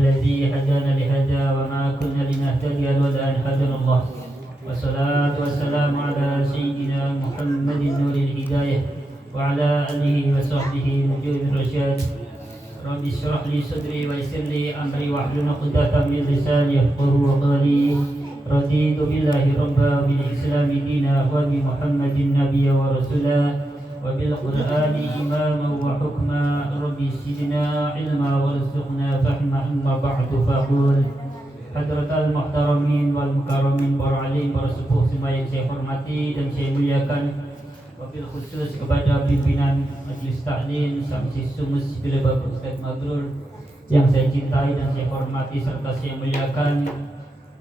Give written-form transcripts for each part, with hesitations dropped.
الذي هدانا لهذا وما كنا لنهتدي لولا أن هدانا الله والصلاة والسلام على سيدنا محمد نور الهداية وعلى آله وصحبه وجوه الرشاد. رب اشرح لي صدري ويسر لي أمري واحلل عقدة من لساني يفقهوا قولي. رضيت بالله ربا وبالإسلام دينا وبمحمد نبيا ورسولا وبالقرآن إماما وحكما. رب زدنا علما وارزقنا فهما. أما بعد فأقول حضرة المحترمين والمكرمين para alim, para sepuh semua yang saya hormati dan saya muliakan, wabil khusus kepada pimpinan Majlis Taklim Samsi Sumus bila Bapak Ustaz Madrul yang saya cintai dan saya hormati serta saya muliakan.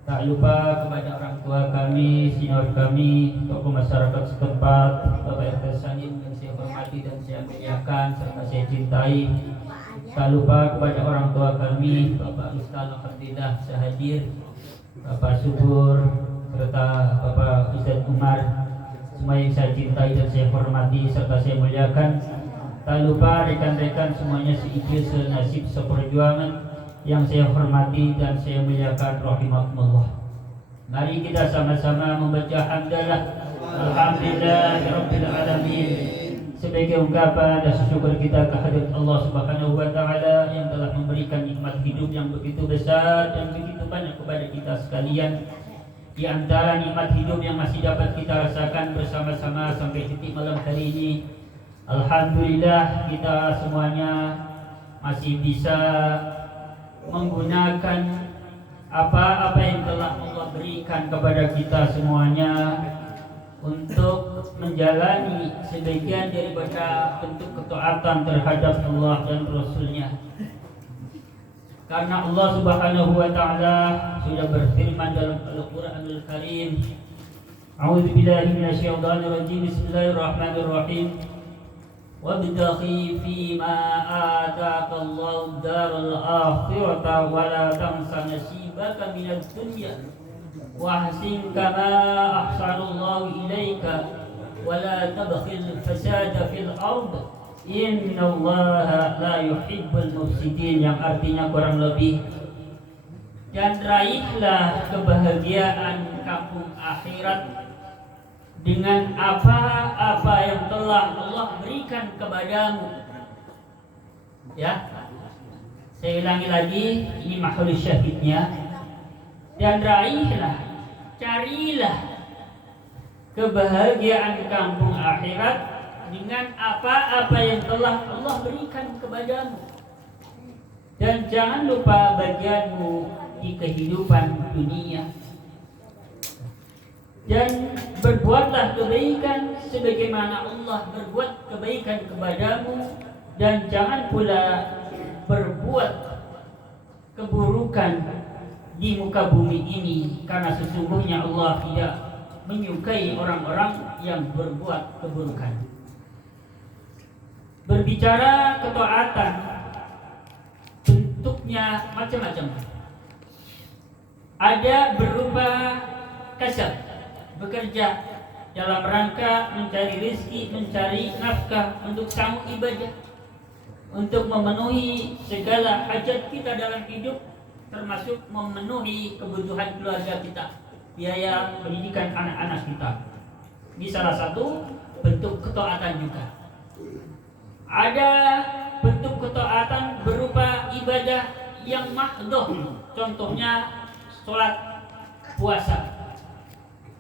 Tak lupa kepada orang tua kami, senior kami, tokoh masyarakat setempat, Bapak RT Sanim yang saya hormati dan saya muliakan serta saya cintai. Tak lupa kepada orang tua kami, Bapak Ustaz Alhamdulillah sehadir, Bapak Subur serta Bapak Ustaz Umar, semua yang saya cintai dan saya hormati serta saya muliakan. Tak lupa rekan-rekan semuanya seikhlas senasib seperjuangan yang saya hormati dan saya muliakan rahimakumullah. Mari kita sama-sama membaca hamdalah alhamdulillahirabbil alamin sebagai ungkapan rasa syukur kita kehadirat Allah Subhanahu wa taala yang telah memberikan nikmat hidup yang begitu besar dan begitu banyak kepada kita sekalian. Di antara nikmat hidup yang masih dapat kita rasakan bersama-sama sampai titik malam hari ini, alhamdulillah kita semuanya masih bisa menggunakan apa-apa yang telah Allah berikan kepada kita semuanya untuk menjalani sebagian daripada bentuk ketaatan terhadap Allah dan Rasul-Nya. Karena Allah Subhanahu wa taala sudah berfirman dalam Al-Qur'anul Karim, A'udzu billahi minasyaitonir rajim. Bismillahirrahmanirrahim. Wabtaghi fima ataka Allahu daral akhirata wa la tansa nasibaka minad dunya wa ahsin kama ahsanallahu ilaika wa la tabghil fasada fil ard innallaha la yuhibbul mufsidin, yang artinya kurang lebih, dan raihlah kebahagiaan kampung akhirat dengan apa-apa yang telah Allah berikan kepadamu. Ya, saya ulangi lagi, ini mahal syahidnya. Dan raihlah, carilah kebahagiaan kampung akhirat dengan apa-apa yang telah Allah berikan kepadamu. Dan jangan lupa bagianmu di kehidupan dunia. Dan berbuatlah kebaikan sebagaimana Allah berbuat kebaikan kepadamu, dan jangan pula berbuat keburukan di muka bumi ini, karena sesungguhnya Allah tidak menyukai orang-orang yang berbuat keburukan. Berbicara ketaatan, bentuknya macam-macam. Ada berupa kasab, bekerja dalam rangka mencari rezeki, mencari nafkah untuk sambung ibadah, untuk memenuhi segala hajat kita dalam hidup, termasuk memenuhi kebutuhan keluarga kita, biaya pendidikan anak-anak kita. Ini salah satu bentuk ketaatan juga. Ada bentuk ketaatan berupa ibadah yang mahdhah, contohnya sholat, puasa.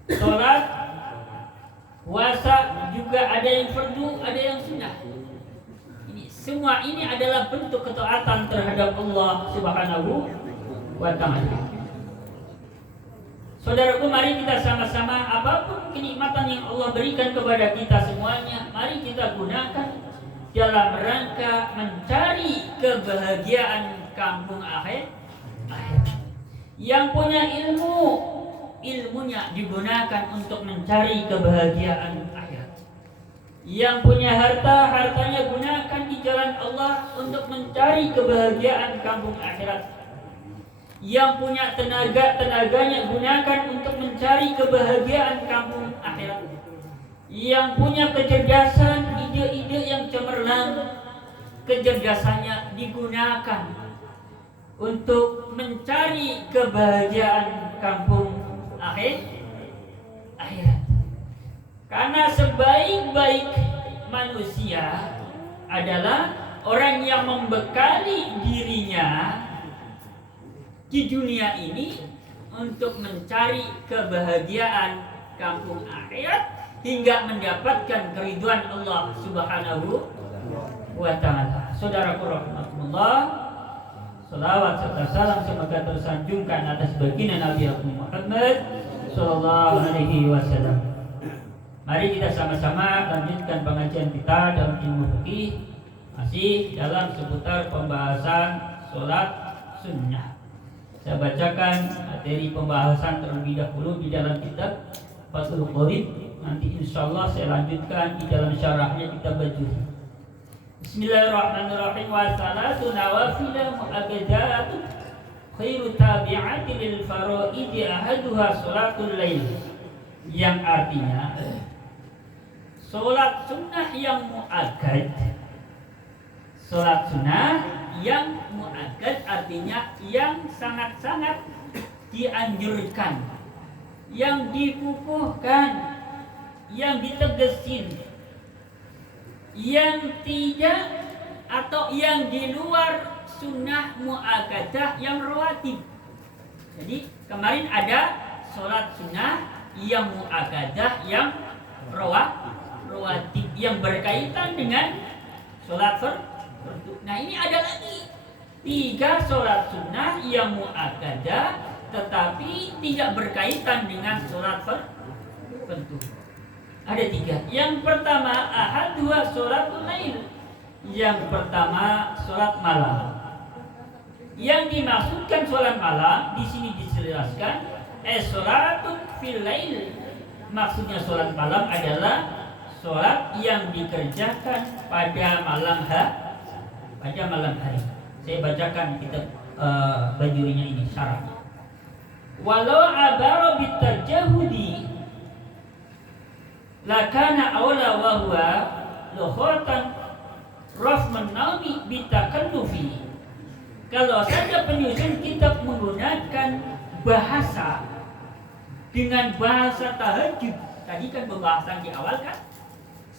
Sholat, puasa juga ada yang fardu, ada yang sunnah. Semua ini adalah bentuk ketaatan terhadap Allah Subhanahu wa ta'ala. Saudaraku, mari kita sama-sama, apapun kenikmatan yang Allah berikan kepada kita semuanya, mari kita gunakan dalam rangka mencari kebahagiaan kampung akhir. Yang punya ilmu, ilmunya digunakan untuk mencari kebahagiaan akhirat. Yang punya harta, hartanya gunakan di jalan Allah untuk mencari kebahagiaan kampung akhirat. Yang punya tenaga, tenaganya gunakan untuk mencari kebahagiaan kampung akhirat. Yang punya kecerdasan, ide-ide yang cemerlang, kecerdasannya digunakan untuk mencari kebahagiaan kampung akhirat. Karena sebaik-baik manusia adalah orang yang membekali dirinya di dunia ini untuk mencari kebahagiaan kampung akhirat hingga mendapatkan keridhaan Allah Subhanahu wa ta'ala. Saudaraku rahimakumullah, salawat serta salam semoga tersanjungkan atas baginda Nabi Muhammad sallallahu alaihi wasallam. Mari kita sama-sama lanjutkan pengajian kita dalam ilmu fikih, masih dalam seputar pembahasan sholat sunnah. Saya bacakan materi pembahasan terlebih dahulu di dalam kitab Fathul Qorib. Nanti insyaallah saya lanjutkan di dalam syarahnya kitab Bajuri. Bismillahirrahmanirrahim. Wa salatu nawafil mu'abbadat khairu tabi'ati lil faraidi ahaduha sholatul lail, yang artinya sholat sunnah yang mu'akkad. Sholat sunnah yang mu'akkad artinya yang sangat-sangat dianjurkan, yang dikukuhkan, yang ditegesin, yang tidak atau yang di luar sunnah mu'akkadah yang rawatib. Jadi kemarin ada sholat sunnah yang mu'akkadah yang rawatib yang berkaitan dengan sholat fardu. Nah ini ada lagi 3 sholat sunnah yang mu'akkadah tetapi tidak berkaitan dengan sholat fardu. Ada 3. Yang pertama ahadua sholatul lail. Yang pertama sholat malam. Yang dimaksudkan sholat malam di sini dijelaskan sholatun fil lail. Maksudnya sholat malam adalah sholat yang dikerjakan pada malam hari. Saya bacakan kitab Bajurinya ini syarahnya. Walau abara bitajahudi lakana awla wa huwa lukhatan rafman naumi bitakallufi. Kalau saja penyusun kitab menggunakan bahasa dengan bahasa tahajud, tadi kan pembahasan di awal kan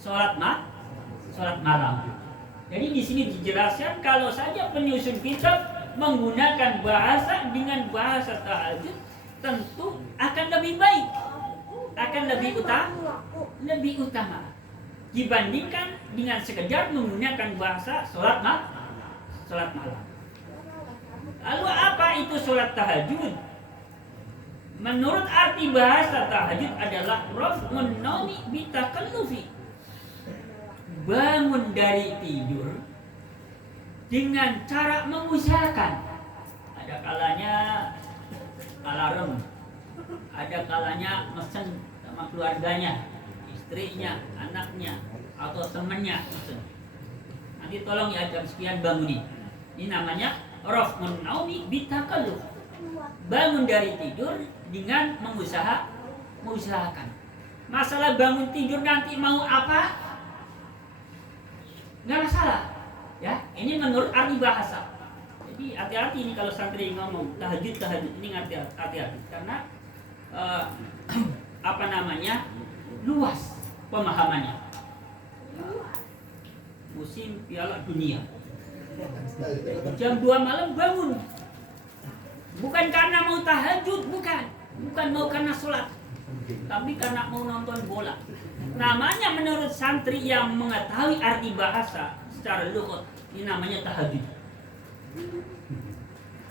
sholat malam. Jadi di sini dijelaskan kalau saja penyusun kitab menggunakan bahasa dengan bahasa tahajud, tentu akan lebih baik, akan lebih utama dibandingkan dengan sekedar menggunakan bahasa sholat malam. Lalu apa itu sholat tahajud? Menurut arti bahasa tahajud adalah raf'un naumi bitakallufi, bangun dari tidur dengan cara mengusahakan. Ada kalanya alarm, ada kalanya mesen sama keluarganya, istrinya, anaknya, atau temannya mesen. Nanti tolong ya jam sekian bangunin. Ini namanya raf'un naumi bitakalluf, bangun dari tidur dengan mengusahakan. Masalah bangun tidur nanti mau apa? Nggak masalah. Ya, ini menurut arti bahasa. Jadi hati-hati ini kalau santri ngomong tahajud ini hati-hati karena luas pemahamannya. Musim Piala Dunia. Jam 2 malam bangun. Bukan karena mau tahajud, bukan mau karena sholat, tapi karena mau nonton bola. Namanya menurut santri yang mengetahui arti bahasa secara lughat, ini namanya tahajud.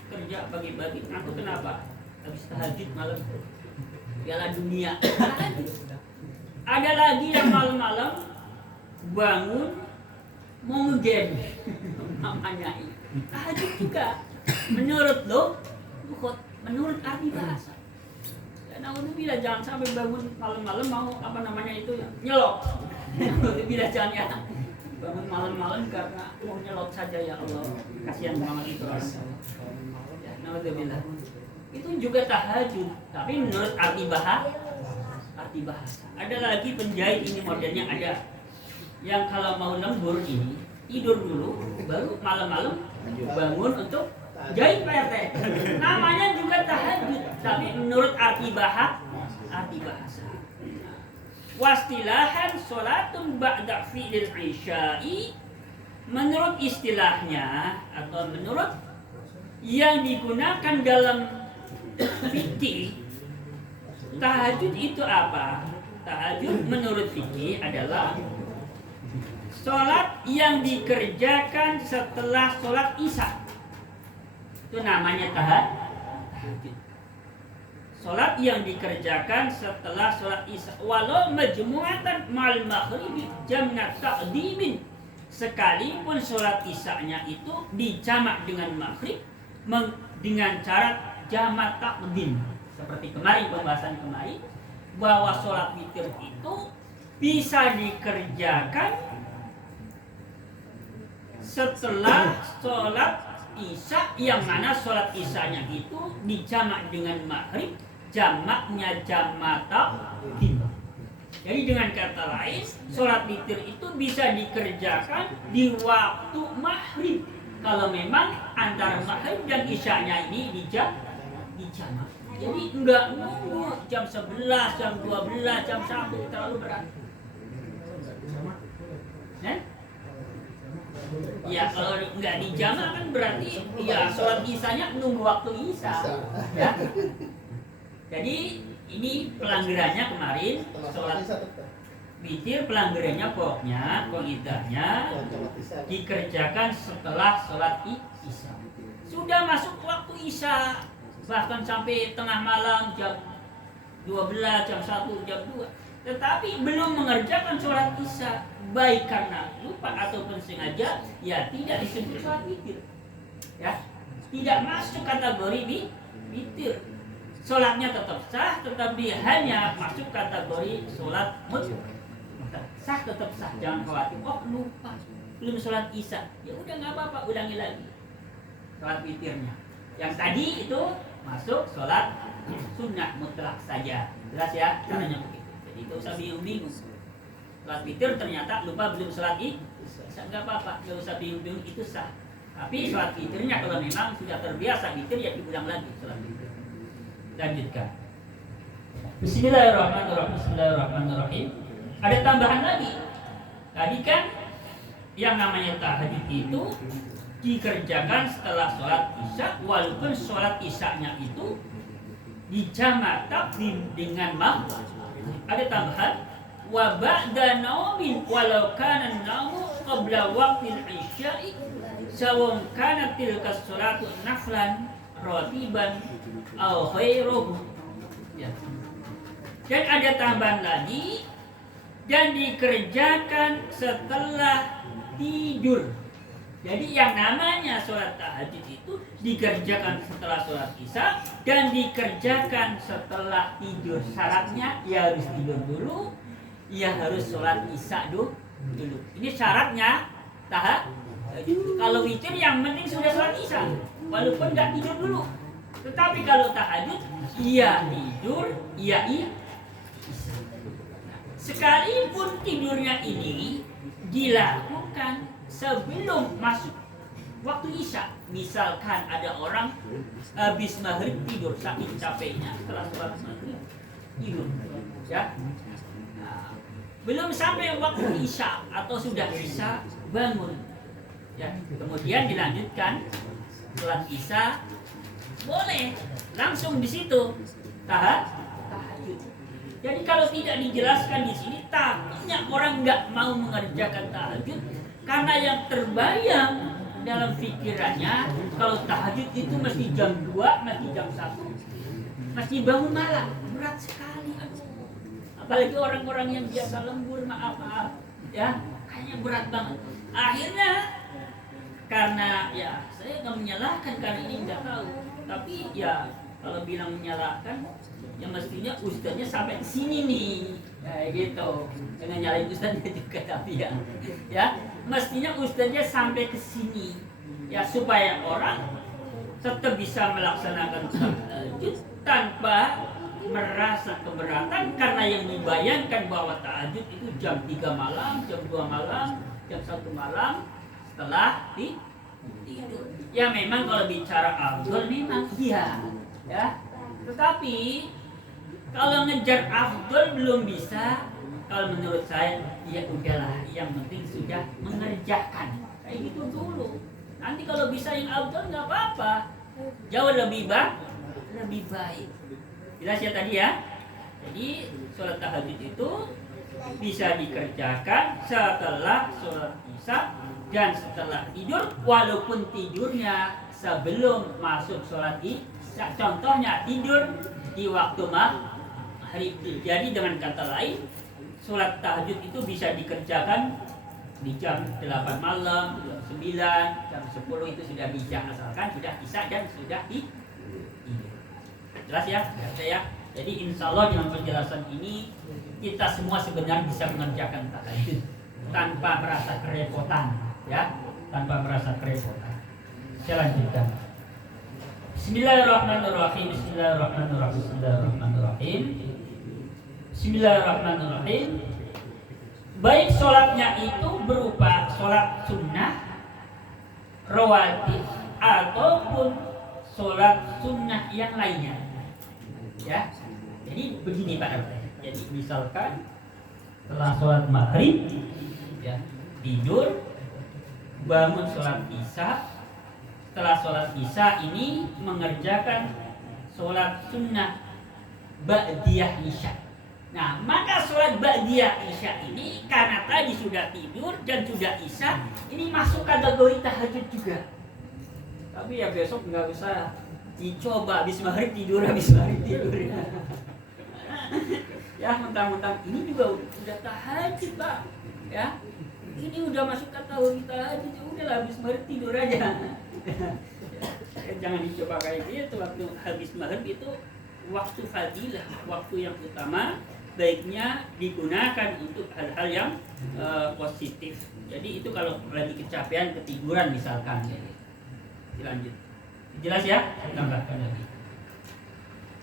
Kerja pagi-pagi, aku kenapa? Habis tahajud malam Piala Dunia. Ada lagi yang malam-malam bangun mau ngegame. Namanya ini tahajud juga. Menurut lughat, menurut arti bahasa. Naudzubillah, jangan sampai bangun malam-malam mau nyelok. Naudzubillah, jangan ya. Bangun malam-malam karena mau nyelok saja, ya Allah. Kasihan banget itu. Ya, naudzubillah. Itu juga tahajud, tapi menurut arti bahasa. Ada lagi penjahit, ini modelnya ada. Yang kalau mau lembur ini tidur dulu, baru malam-malam bangun untuk Jahit Pak RT. Namanya juga tahajud, tapi menurut arti bahasa. Wastilahan sholatun ba'da fi'il isya'i, menurut istilahnya atau menurut yang digunakan dalam fikih, tahajud itu apa? Tahajud menurut fikih adalah sholat yang dikerjakan setelah sholat isya. Itu namanya tahajud. Sholat yang dikerjakan setelah sholat isya, walau majmu'atan mal maghribi jamna taqdimin, sekalipun sholat isyanya itu dijamak dengan maghrib dengan cara jamak takdim. Seperti kemarin pembahasan kemarin bahwa sholat witir itu bisa dikerjakan setelah sholat isya, yang mana sholat isyanya itu dijamak dengan maghrib, jamaknya jamak takdim. Jadi dengan kata lain, sholat witir itu bisa dikerjakan di waktu maghrib kalau memang antara maghrib dan isyanya ini dijamak. Jadi enggak nunggu jam 11, jam 12, jam 1, terlalu berat. Ya kalau enggak dijamak kan berarti ya sholat isyanya nunggu waktu isya. Ya. Jadi ini pelanggarannya kemarin sholat witir, pelanggarannya pokoknya idahnya dikerjakan setelah sholat isya. Sudah masuk waktu isya, bahkan sampai tengah malam jam 12, jam 1, jam 2, tetapi belum mengerjakan sholat isya, baik karena lupa ataupun sengaja, ya tidak disebut sholat witir. Ya, tidak masuk kategori witir. Sholatnya tetap sah, tetapi hanya masuk kategori sholat mutlak. Sah tetap sah, jangan khawatir. Oh lupa, belum sholat isya. Ya udah nggak apa-apa, ulangi lagi sholat witirnya. Yang tadi itu masuk sholat sunnah mutlak saja. Jelas ya caranya begitu. Jadi nggak usah bingung-bingung. Sholat witir ternyata lupa belum sholat isya, nggak apa-apa, nggak usah bingung-bingung, itu sah. Tapi sholat witirnya kalau memang sudah terbiasa witir, ya diulang lagi sholat witir. Lanjutkan. Bismillahirrahmanirrahim. Ada tambahan lagi. Tadi kan yang namanya tahajud itu dikerjakan setelah sholat isya, walaupun sholat isyanya itu dijamak takdim dengan maghrib. Ada tambahan, wa ba'da naumin walau kana naumu qabla waqtil isya'i sawam kana tilka sholatu naflan rotiban au khairuhu. Ya. Dan ada tambahan lagi, dan dikerjakan setelah tidur. Jadi yang namanya sholat tahajud itu dikerjakan setelah sholat isya dan dikerjakan setelah tidur. Syaratnya ya harus tidur dulu, ya harus sholat isya dulu. Ini syaratnya tahajud. Kalau witir yang penting sudah sholat isya, walaupun nggak tidur dulu. Tetapi kalau tahajud, iya tidur, iya. Sekalipun tidurnya ini dilakukan sebelum masuk waktu isya. Misalkan ada orang habis maghrib tidur saking capeknya setelah sholat maghrib tidur, ya. Nah, belum sampai waktu isya atau sudah isya bangun, ya. Kemudian dilanjutkan sholat isya, boleh langsung di situ tahajud. Jadi kalau tidak dijelaskan di sini, takutnya orang nggak mau mengerjakan tahajud karena yang terbayang dalam pikirannya kalau tahajud itu mesti jam 2, mesti jam 1, mesti bangun malam, berat sekali. Apalagi orang-orang yang biasa lembur, maaf, ya, kayaknya berat banget. Akhirnya karena ya saya nggak menyalahkan karena ini nggak tahu, tapi ya kalau bilang menyalahkan, ya mestinya ustadznya sampai ke sini nih, kayak gitu. Jangan nyalain ustadznya juga, tapi ya mestinya ustadznya sampai ke sini, ya supaya orang tetap bisa melaksanakan tahajud tanpa merasa keberatan, karena yang dibayangkan bahwa tahajud itu jam 3 malam, jam 2 malam, jam 1 malam setelah tidur. Ya memang kalau bicara afdol memang iya, ya. Tetapi kalau ngejar afdol belum bisa. Kalau menurut saya ya udahlah, yang penting sudah mengerjakan. Kayak gitu dulu. Nanti kalau bisa yang afdol nggak apa-apa. Jauh lebih baik. Jelas ya tadi ya. Jadi sholat tahajud itu bisa dikerjakan setelah sholat isya dan setelah tidur, walaupun tidurnya sebelum masuk sholat isya. Contohnya tidur di waktu maghrib. Jadi dengan kata lain, sholat tahajud itu bisa dikerjakan di jam 8 malam, jam 9, jam 10 itu sudah bisa, asalkan sudah isya dan sudah tidur. Jelas ya? Ya. Jadi insya Allah dengan penjelasan ini kita semua sebenarnya bisa mengerjakan tahajud tanpa merasa kerepotan, ya, tanpa merasa kerepotan. Saya lanjutkan. Bismillahirrahmanirrahim. Bismillahirrahmanirrahim. Baik sholatnya itu berupa sholat sunnah, rawatib, ataupun sholat sunnah yang lainnya. Ya, jadi begini Pak RT. Jadi misalkan setelah sholat maghrib, ya, tidur, bangun sholat isya. Setelah sholat isya ini mengerjakan sholat sunnah ba'diyah isya. Nah, maka sholat ba'diyah isya ini karena tadi sudah tidur dan sudah isya, ini masuk kategori tahajud juga. Tapi ya besok nggak usah dicoba habis maghrib tidur ya, mentang-mentang ini juga udah tahajud Pak, ya ini udah masuk kategori tahajud, udah habis maghrib tidur aja. Jangan dicoba kayak gitu. Waktu habis maghrib itu waktu fadilah, waktu yang utama, baiknya digunakan untuk hal-hal yang positif. Jadi itu kalau lagi kecapean, ketiduran misalkan, dilanjut. Jelas ya? Tambahkan lagi.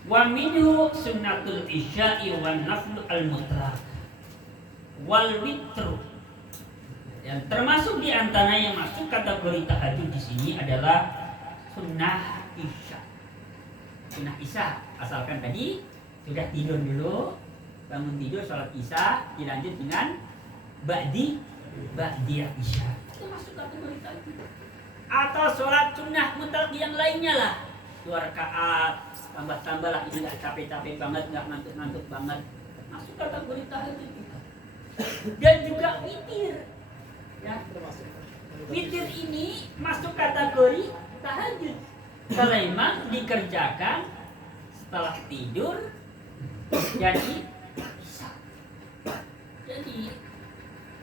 Wa minhu sunnatul isya'i wan naflu al-mutlaq wal witru. Yang termasuk di antara yang masuk kategori tahajud di sini adalah sunnah isya. Sunnah isya, asalkan tadi sudah tidur dulu, bangun tidur sholat isya, dilanjut dengan ba'diyah isya. Itu masuk kategori tahajud. Atau sholat sunnah mutlak yang lainnya lah, 2 rakaat tambah lah, ini nggak capek-capek banget, nggak ngantuk-ngantuk banget, masuk kategori tahajud. Dan juga witir, ya, witir ini masuk kategori tahajud kalau memang dikerjakan setelah tidur. Jadi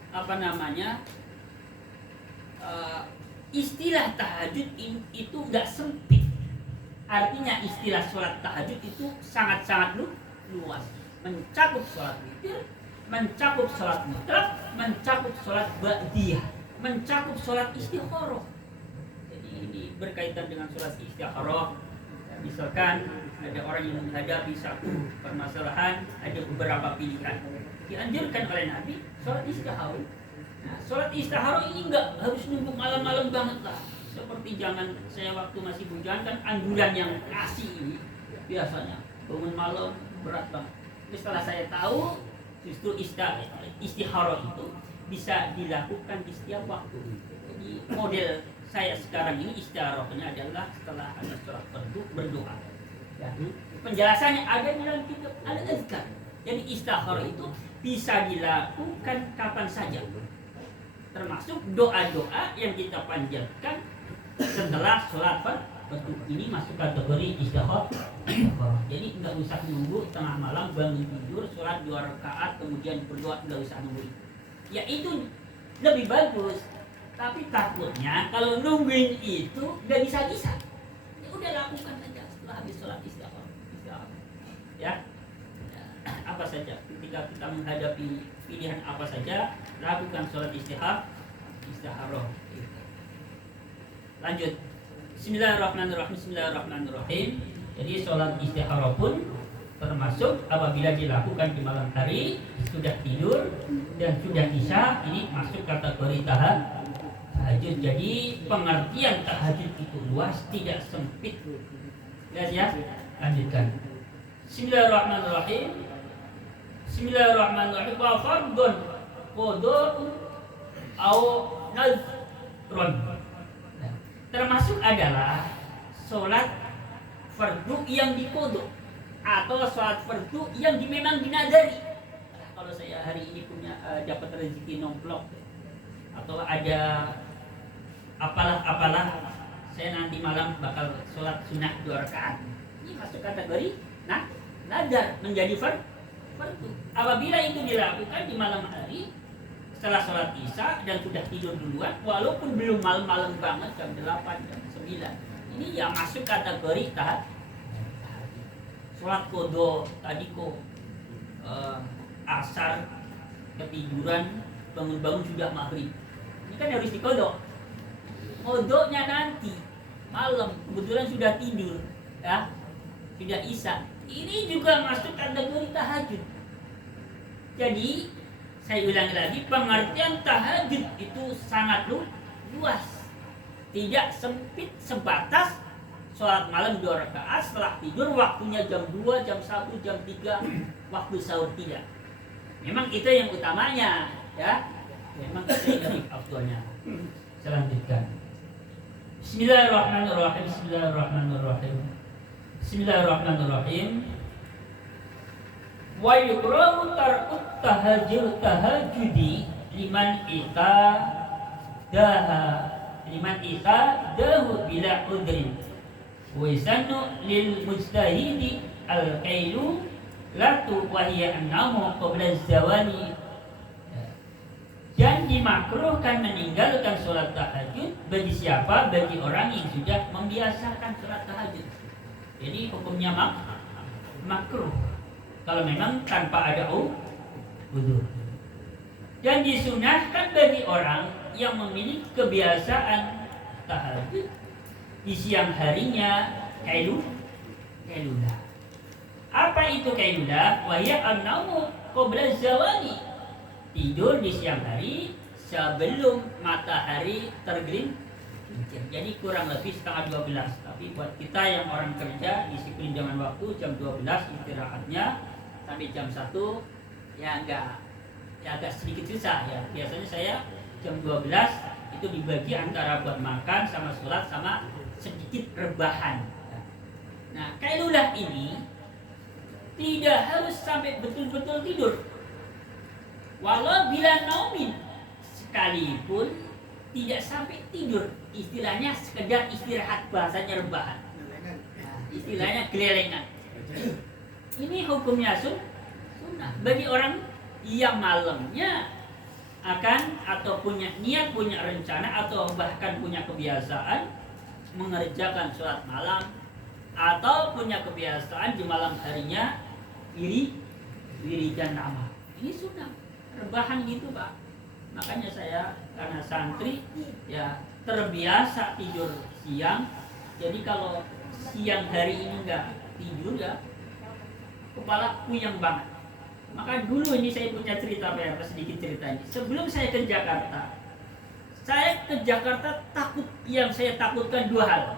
apa namanya, istilah tahajud itu nggak sempit. Artinya istilah sholat tahajud itu sangat-sangat luas, mencakup sholat witir, mencakup sholat mutlak, mencakup sholat ba'diyah, mencakup sholat istikharah. Jadi ini berkaitan dengan sholat istikharah. Misalkan ada orang yang menghadapi satu permasalahan, ada beberapa pilihan, dianjurkan oleh Nabi sholat istikharah. Nah, sholat istikharah ini enggak harus nunggu malam-malam banget lah. Seperti zaman saya waktu masih bujang kan, anjuran yang kasih ini biasanya bangun malam berat banget. Tapi setelah saya tahu justru istikharah itu bisa dilakukan di setiap waktu. Jadi model saya sekarang ini istikharahnya adalah setelah ada sholat berdoa. Ya. Penjelasannya ada di dalam kitab Al-Azkar. Jadi istikharah itu bisa dilakukan kapan saja, termasuk doa-doa yang kita panjatkan setelah sholat berdoa. Ini masuk kategori istikharah. Jadi nggak usah nunggu tengah malam bangun tidur sholat 2 rakaat kemudian berdoa, nggak usah nunggu. Ya itu lebih bagus. Tapi takutnya kalau nungguin itu nggak bisa. Ya udah lakukan saja setelah habis sholat istikharah. Ya. Apa saja ketika kita menghadapi pilihan apa saja, lakukan sholat istikharah. Lanjut. Bismillahirrahmanirrahim. Jadi sholat istikharah pun termasuk apabila dilakukan di malam hari, sudah tidur dan sudah isya, ini masuk kategori tahajud. tahajud. Jadi pengertian tahajud itu luas, tidak sempit. Jelas ya? Lanjutkan. Bismillahirrahmanirrahim. Bismillahirrahmanirrahim. Wa fardun qada'un au nazrun. Termasuk adalah sholat fardu yang dikodok atau sholat fardu yang memang dinazari. Kalau saya hari ini punya dapat rezeki nomplok atau ada apalah, saya nanti malam bakal sholat sunnah 2 rakaat. Ini masuk kategori nadar, menjadi fardu. Apabila itu dilakukan di malam hari setelah sholat isya dan sudah tidur duluan, walaupun belum malam-malam banget, jam 8, jam 9, ini ya masuk kategori tahajud. Sholat qadha tadi kok asar ketiduran, bangun-bangun sudah maghrib, ini kan harus dikodok. Kodoknya nanti malam kebetulan sudah tidur, ya sudah isya, ini juga masuk kategori tahajud. Jadi saya ulangi lagi, pengertian tahajud itu sangat luas, tidak sempit sebatas sholat malam 2 rakaat setelah tidur waktunya jam 2, jam 1, jam 3 waktu sahur, tidak. Memang itu yang utamanya, ya. Memang itu yang lebih afdalnya. Saya lanjutkan. Bismillahirrahmanirrahim. Bismillahirrahmanirrahim. Bismillahirrahmanirrahim. Wa yukrahu tarkut tahajudi liman dahu bila udrin. Wa yasannu lil mujtahidi al-qailu latu wa hiya an-namu qabla az-zawali. Dan dimakruhkan meninggalkan sholat tahajud bagi siapa? Bagi orang yang sudah membiasakan sholat tahajud. Jadi hukumnya makruh kalau memang tanpa ada udzur. Dan disunahkan bagi orang yang memiliki kebiasaan tahajud di siang harinya kailulah. Apa itu kailulah? Wa hiya an-naumu qabla zawali. Tidur di siang hari sebelum matahari tergelincir. Jadi kurang lebih setengah 12. Tapi buat kita yang orang kerja disiplin zaman waktu, jam 12 istirahatnya sampai jam 1 ya agak sedikit susah ya. Biasanya saya jam 12 itu dibagi antara buat makan sama sholat sama sedikit rebahan. Nah, kailulah ini tidak harus sampai betul-betul tidur. Walau bila naumin sekalipun tidak sampai tidur, istilahnya sekedar istirahat, bahasanya rebahan. Nah, istilahnya gelelengan. Ini hukumnya sunnah bagi orang yang malamnya akan atau punya niat, punya rencana atau bahkan punya kebiasaan mengerjakan sholat malam atau punya kebiasaan di malam harinya wiridan amal. Ini sunnah, rebahan gitu Pak. Makanya saya karena santri ya terbiasa tidur siang. Jadi kalau siang hari ini enggak tidur ya kepala puyeng banget. Maka dulu ini saya punya cerita sedikit cerita ini. Sebelum saya ke Jakarta takut, yang saya takutkan 2 hal.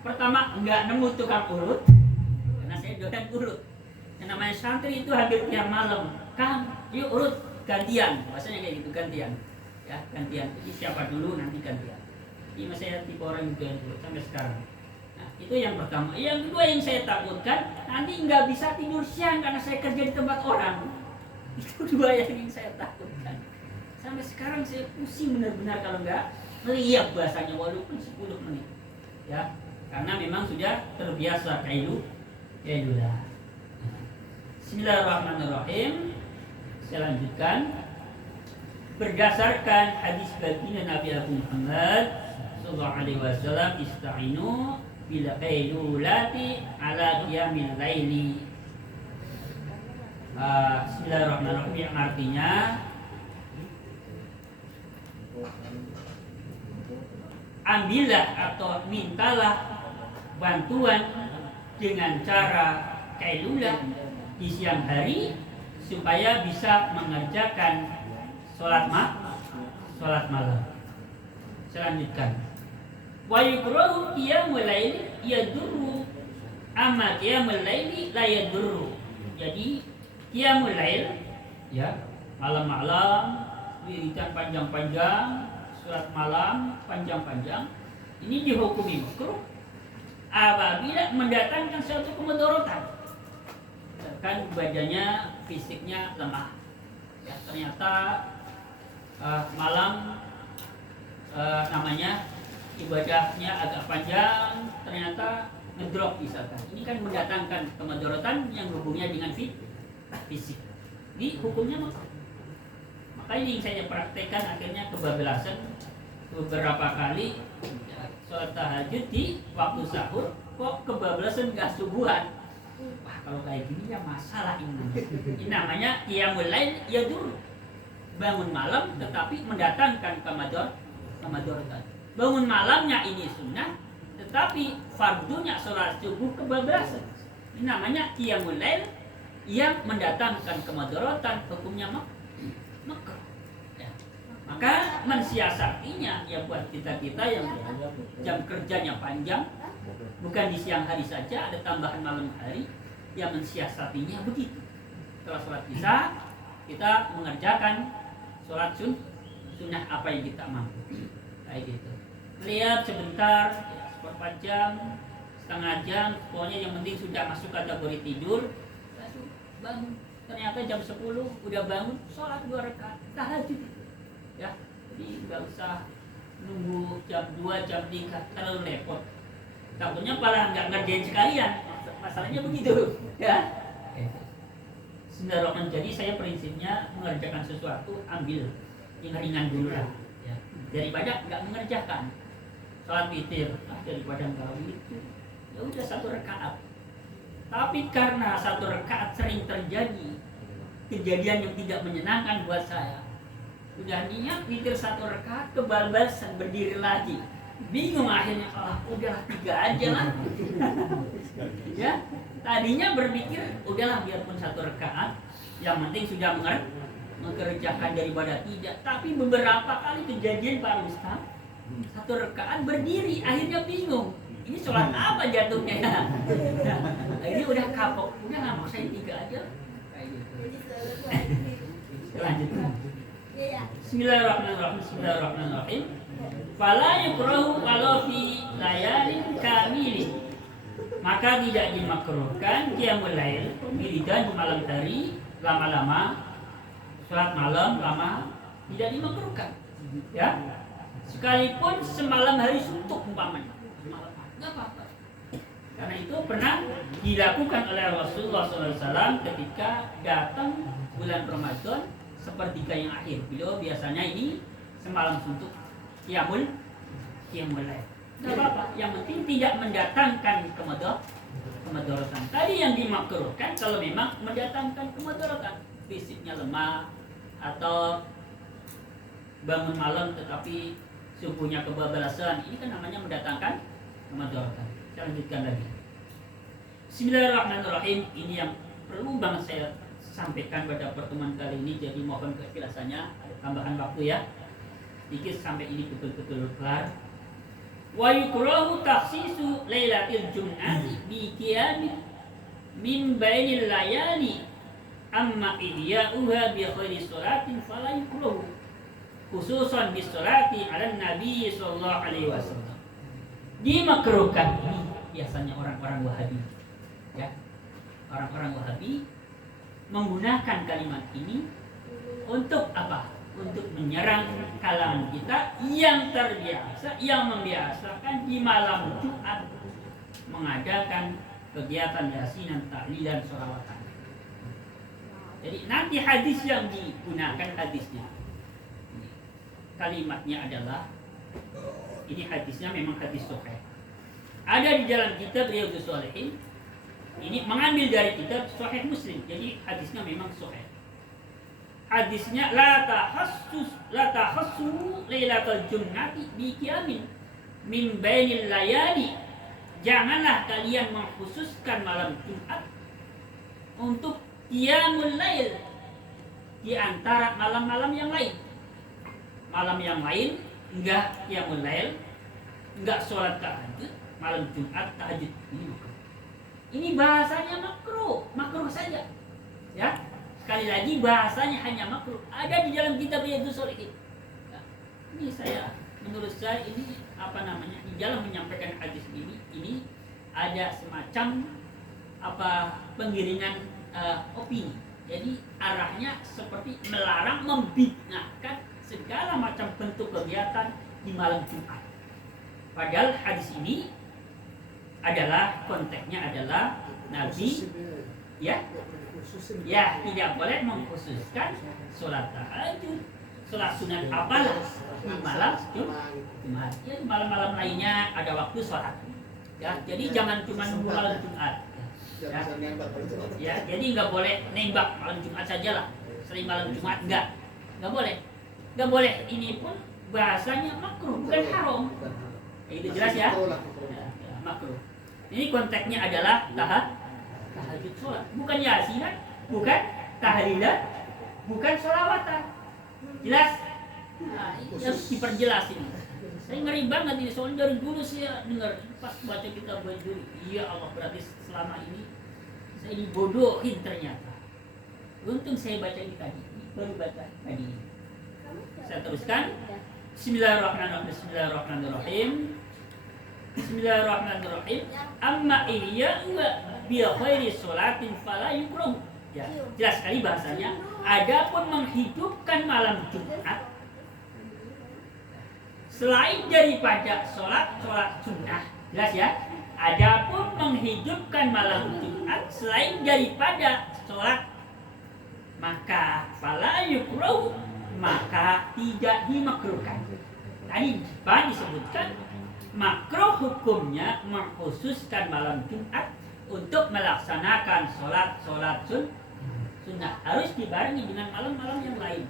Pertama, enggak nemu tukang urut karena saya doyan urut. Yang namanya santri itu hampir tiap malam, Kang, yuk urut gantian. Bahasanya kayak gitu, gantian. Ya, gantian. Jadi siapa dulu nanti gantian. Ini saya tipe orang yang doyan urut sampai sekarang. Nah, itu yang pertama. Yang kedua yang saya takutkan, nanti nggak bisa tidur siang karena saya kerja di tempat orang. Itu 2 yang ingin saya takutkan. Sampai sekarang saya pusing benar-benar kalau nggak melihat bahasanya walaupun 10 menit. Ya, karena memang sudah terbiasa kailulah. Bismillahirrahmanirrahim. Saya lanjutkan. Berdasarkan hadis baginda Nabi Muhammad sallallahu alaihi wasallam, ista'inu bil qailulati ala qiyamil laili. Bismillahirrahmanirrahim, yang artinya ambillah atau mintalah bantuan dengan cara kailulah di siang hari supaya bisa mengerjakan sholat malam. Saya lanjutkan. Wa yukrahu qiyamul lail yadurru amma qiyamul laili la yadurru. Jadi qiyamul lail ya, malam-malam wiridan panjang-panjang, surat malam panjang-panjang, ini dihukumi makruh apabila mendatangkan suatu kemudaratan. Kan badannya, fisiknya lemah. Ya, ternyata malam namanya ibadahnya agak panjang, ternyata ngedrop misalkan. Ini kan mendatangkan kemudaratan yang hubungannya dengan fisik. Ini hukumnya makruh. Maka ini yang saya praktekkan, akhirnya kebablasan beberapa kali ya, sholat tahajud di waktu sahur, kok kebablasan gak subuhan. Wah, kalau kayak gini ya masalah ini. Ini namanya qiyamul lail yadur. Bangun malam tetapi mendatangkan kemudaratan. Bangun malamnya ini sunnah, tetapi fardunya sholat subuh kebablasan. Ini namanya qiyamul lail yang mendatangkan kemudaratan, hukumnya makruh. Ya. Maka mensiasatinya ya buat kita-kita yang jam kerjanya panjang, bukan di siang hari saja, ada tambahan malam hari, yang mensiasatinya begitu. Setelah sholat isya, kita mengerjakan sholat sunnah apa yang kita mampu. Kayak gitu. Melihat sebentar, ya, seperempat jam, setengah jam, pokoknya yang penting sudah masuk kategori tidur, lalu bangun. Ternyata jam 10 udah bangun, sholat 2 rakaat tahajud. Ya, jadi nggak usah nunggu jam 2, jam 3, terlalu repot. Takutnya malah nggak ngerjain sekalian. Masalahnya begitu, ya. Bismillahirrahmanirrahim. Jadi saya prinsipnya mengerjakan sesuatu ambil yang ringan dulu lah, ya. Daripada nggak mengerjakan. Sholat witir, daripada nggak witir, ya udah 1 rakaat. Tapi karena 1 rakaat sering terjadi kejadian yang tidak menyenangkan buat saya, udah niat witir 1 rakaat kebablasan berdiri lagi, bingung akhirnya, udahlah 3 aja lah. Ya, tadinya berpikir udahlah biarpun 1 rakaat, yang penting sudah mengerjakan daripada tidak. Tapi beberapa kali kejadian Pak Ustaz, 1 rakaat berdiri, akhirnya bingung. Ini sholat apa jatuhnya ya? Nah, ini udah kapok, udah nggak maksain 3 aja. Kayak gitu. Lanjutkan. Bismillahirrahmanirrahim. Fala yukrahu walau fi layalin kamilin. Maka tidak dimakruhkan qiyamul lail, wiridan di malam hari lama-lama, sholat malam lama, tidak dimakruhkan. Ya. Sekalipun semalam hari suntuk umpamanya. Nggak apa-apa. Karena itu pernah dilakukan oleh Rasulullah SAW ketika datang bulan Ramadan sepertiga yang akhir. Beliau biasanya ini semalam suntuk qiyamul lail. Nggak apa-apa. Yang penting tidak mendatangkan kemudaratan. Tadi yang dimakruhkan kalau memang mendatangkan kemudaratan, fisiknya lemah atau bangun malam tetapi subuhnya kebablasan, ini kan namanya mendatangkan kemudaratan. Saya lanjutkan lagi. Bismillahirrahmanirrahim. Ini yang perlu banget saya sampaikan pada pertemuan kali ini. Jadi mohon keikhlasannya, ada tambahan waktu ya, sedikit sampai ini betul-betul kelar. Wa yukrahu takhsisu lailatul jum'ati bi qiyamin min bainil layali amma ihya'uha bi khairi sholatin fala yukrahu khususan bi sholati 'ala nabi sallallahu alaihi wasallam. Dimakruhkan biasanya orang-orang Wahabi, ya, orang-orang Wahabi menggunakan kalimat ini untuk apa? Untuk menyerang kalangan kita yang terbiasa, yang membiasakan di malam Jumat mengadakan kegiatan yasinan, tahlilan, sholawatan. Jadi nanti hadis yang digunakan hadisnya, kalimatnya adalah, ini hadisnya memang hadis sahih. Ada di dalam kitab Riyadhus Shalihin. Ini mengambil dari kitab Sahih Muslim. Jadi hadisnya memang sahih. Hadisnya la tahassu lailatul jum'ati bi qiyamin min bainil layali. Janganlah kalian mengkhususkan malam Jumat untuk qiyamul lail di antara malam-malam yang lain. Malam yang lain enggak qiyamul lail, enggak sholat tahajud malam Jumat tahajud, ini makruh. Ini bahasanya makruh saja. Ya, sekali lagi bahasanya hanya makruh. Ada di dalam kitab Riyadhus Shalihin. Ya, ini menurut saya ini di dalam menyampaikan hadis ini ada semacam penggiringan opini. Jadi arahnya seperti melarang, membid'ahkan segala macam bentuk kegiatan di malam Jumat. Padahal hadis ini konteksnya adalah Nabi tidak boleh mengkhususkan sholat tahajud, sholat sunat apalah di malam Jumat. Ya, di malam-malam lainnya ada waktu sholat. Ya, jadi jangan cuma nunggu malam Jumat. Ya, jadi nggak boleh nembak malam Jumat saja lah. Selain malam Jumat nggak boleh. Ini pun bahasanya makruh, bukan haram. Itu jelas ya, makruh. Ini konteksnya adalah tahajud sholat, bukan yasinan, bukan tahlilan, bukan sholawatan. Jelas? Nah, ini harus diperjelas ini. Saya ngeri banget ini, soalnya dari dulu saya dengar pas baca kitab Bajuri. Iya Allah, berarti selama ini saya dibodohin ternyata. Untung saya baca ini tadi, baru baca tadi. Saya teruskan. Bismillahirrahmanirrahim. Amma iya bi khairi sholatin fala yukrah. Ya, jelas sekali bahasanya. Adapun menghidupkan malam Jumat selain daripada sholat sunnah, jelas ya. Adapun menghidupkan malam Jumat selain daripada sholat, maka fala yukrah, maka tidak dimakruhkan. Tadi disebutkan makruh hukumnya mengkhususkan malam Jumat untuk melaksanakan sholat sunnah, harus dibarengi dengan malam-malam yang lain.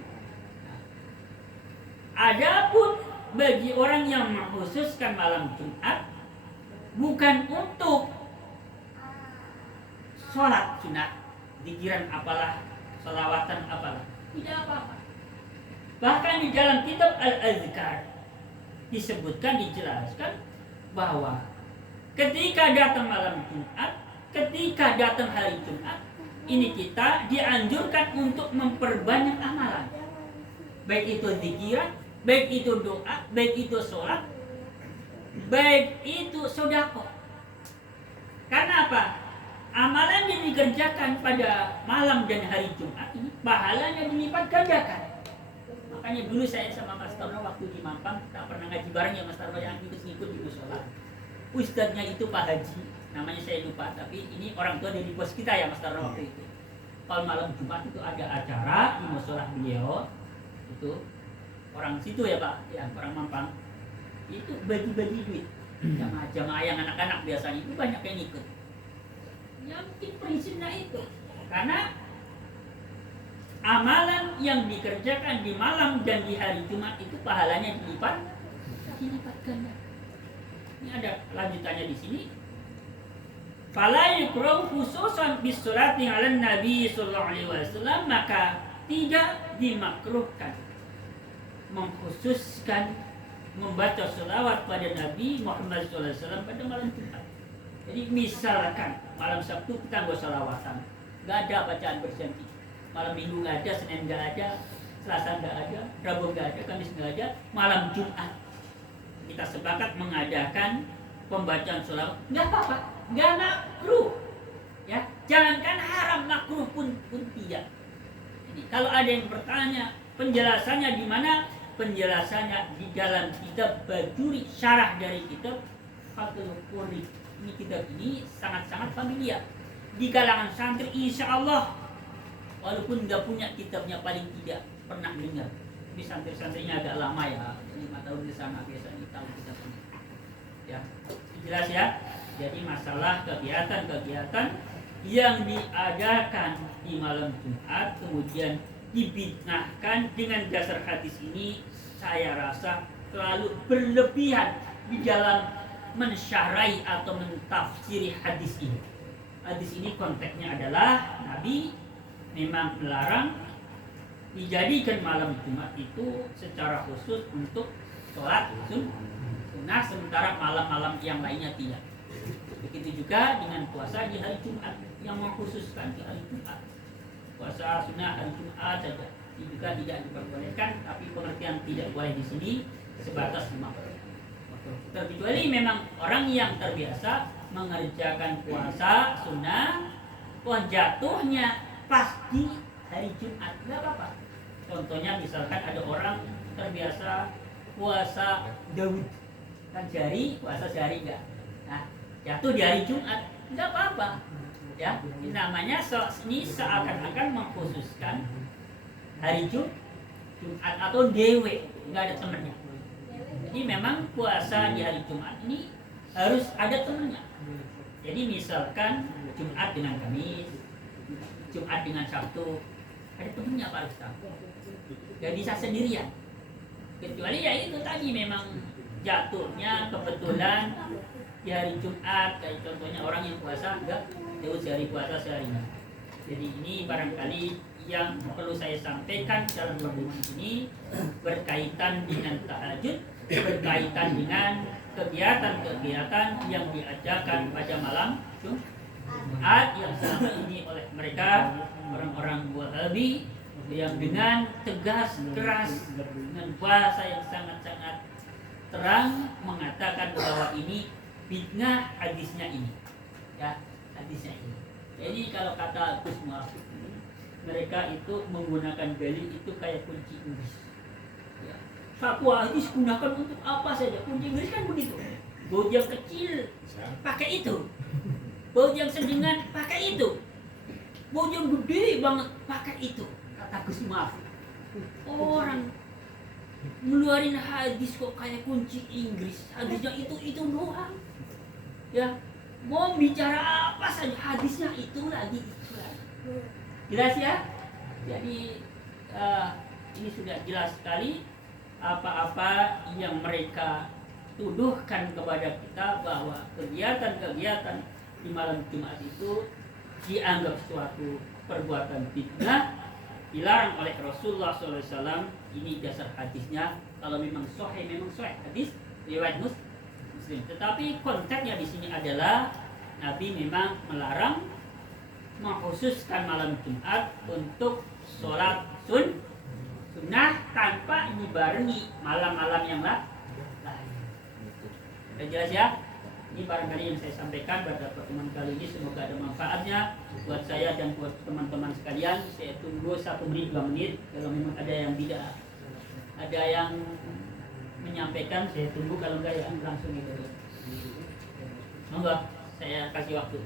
Adapun bagi orang yang mengkhususkan malam Jumat bukan untuk sholat sunnah, zikiran apalah, sholawatan apalah, tidak apa-apa. Bahkan di dalam kitab Al-Azkar dijelaskan bahwa ketika datang malam Jumat, ketika datang hari Jumat, ini kita dianjurkan untuk memperbanyak amalan, baik itu zikiran, baik itu doa, baik itu sholat, baik itu sedekah. Karena apa? Amalan yang dikerjakan pada malam dan hari Jumat ini pahalanya dilipat gandakan. Makanya dulu saya sama Mas Tarno waktu di Mampang, kita pernah ngaji bareng ya Mas Tarno, yang ikut-ikut di musola. Ustadznya itu Pak Haji, namanya saya lupa, tapi ini orang tua dari bos kita ya Mas Tarno waktu itu. Kalau malam Jumat itu ada acara di musola beliau, itu orang situ ya Pak, ya orang Mampang, itu bagi-bagi duit. Jamaah yang anak-anak biasanya itu banyak yang ikut. Ya mungkin prinsipnya itu, karena amalan yang dikerjakan di malam dan di hari Jumat itu pahalanya dilipat ganda. Ini ada lanjutannya di sini. Fala yukrahu khususan bis sholati 'alan nabi sallallahu alaihi wasallam, maka tidak dimakruhkan mengkhususkan membaca sholawat pada Nabi Muhammad SAW pada malam Jumat. Jadi misalkan malam Sabtu kita nggak sholawatan, nggak ada bacaan berjam. Malam Minggu nggak ada, Senin nggak ada, Selasa nggak ada, Rabu nggak ada, Kamis nggak ada, malam Jumat kita sepakat mengadakan pembacaan sholawat, nggak apa-apa, nggak makruh, ya. Jangankan haram, makruh pun tidak. Jadi, kalau ada yang bertanya penjelasannya di mana? Penjelasannya di dalam kitab Bajuri, syarah dari kitab Fathul Qori. Ini kitab ini sangat-sangat familiar di kalangan santri, insya Allah. Walaupun nggak punya kitabnya, paling tidak pernah dengar. Tapi santri-santrinya agak lama ya, 5 tahun di sana biasanya tahu kitab ini. Ya, jelas ya. Jadi masalah kegiatan-kegiatan yang diadakan di malam Jumat kemudian dibid'ahkan dengan dasar hadis ini, saya rasa terlalu berlebihan di dalam mensyarai atau mentafsiri hadis ini. Hadis ini konteksnya adalah Nabi memang melarang dijadikan malam Jumat itu secara khusus untuk sholat sunnah, sementara malam-malam yang lainnya tidak. Begitu juga dengan puasa di hari Jumat, yang mengkhususkan di hari Jumat. Puasa sunnah hari Jumat saja juga tidak diperbolehkan, tapi pengertian tidak boleh di sini sebatas 5 waktu. Terkecuali memang orang yang terbiasa mengerjakan puasa sunnah, jatuhnya pas di hari Jumat, nggak apa-apa. Contohnya misalkan ada orang terbiasa puasa Daud, kan sehari puasa sehari enggak. Nah, jatuh di hari Jumat, nggak apa-apa. Ya, ini namanya ini seakan-akan mengkhususkan hari Jumat atau dewe, nggak ada temennya. Jadi memang puasa di hari Jumat ini harus ada temennya. Jadi misalkan Jumat dengan Kamis, Jumat dengan Sabtu, ada temennya Pak Ustaz. Gak bisa sendirian. Kecuali ya itu tadi memang jatuhnya kebetulan di hari Jumat, kayak contohnya orang yang puasa enggak jauh sehari puasa seharinya. Jadi ini barangkali yang perlu saya sampaikan dalam pertemuan ini berkaitan dengan tahajud, berkaitan dengan kegiatan-kegiatan yang diajarkan pada malam Jumat yang selama ini oleh mereka orang-orang Wahabi yang dengan tegas, keras, dengan bahasa yang sangat-sangat terang mengatakan bahwa ini fitnah hadisnya ini, ya hadisnya ini. Jadi kalau kata Gus Muafik, mereka itu menggunakan dalil itu kayak kunci Inggris. Ya. Fatwa hadis gunakan untuk apa saja? Kunci Inggris kan begitu. Bojang kecil pakai itu, bojang sedingan pakai itu, bojang gede banget pakai itu. Kata Gus Muafik, orang ngeluarin hadis kok kayak kunci Inggris, hadisnya itu doang. Ya, mau bicara apa saja hadisnya itu lagi. Jelas ya? Jadi ini sudah jelas sekali apa-apa yang mereka tuduhkan kepada kita bahwa kegiatan-kegiatan di malam Jumat itu dianggap suatu perbuatan fitnah, dilarang oleh Rasulullah SAW. Ini dasar hadisnya. Kalau memang sahih hadis riwayat Muslim. Tetapi konteksnya di sini adalah Nabi memang melarang mengkhususkan malam Jumat untuk sholat sunnah tanpa dibarengi malam-malam yang lain. Sudah jelas ya? Ini barangkali yang saya sampaikan pada pertemuan kali ini. Semoga ada manfaatnya buat saya dan buat teman-teman sekalian. Saya tunggu 1 menit 2 menit. Kalau memang ada yang tidak, ada yang menyampaikan, saya tunggu. Kalau enggak ya langsung itu. Monggo, saya kasih waktu.